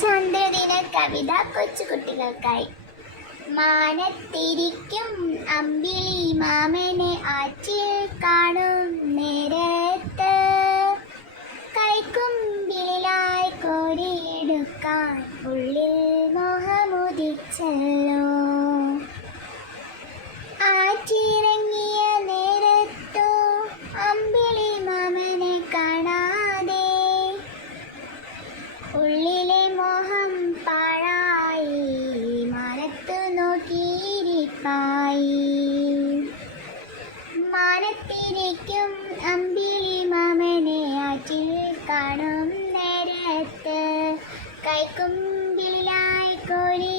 ചന്ദ്രദിന കവിത കൊച്ചുകുട്ടികൾക്കായി. മാനത്തിരിക്കും അമ്പിളി മാമനെ ആറ്റിൽ കാണും നേരത്ത്, കൈക്കുമ്പിളിലായി കോരിയെടുക്കാൻ ഉള്ളിൽ മോഹമുദിച്ചല്ലോ. ആറ്റിറങ്ങിയ നേരത്തു അമ്പിളി മാമനെ കാണാതെ ഉള്ളിലെ മോഹം പാഴായി, മാനത്തു നോക്കിയിരിപ്പായി. മാനത്തിരിക്കും അമ്പിളി മാമനെ ആറ്റിൽ കാണും നേരത്ത്, കൈക്കുമ്പിളിലായി കോരി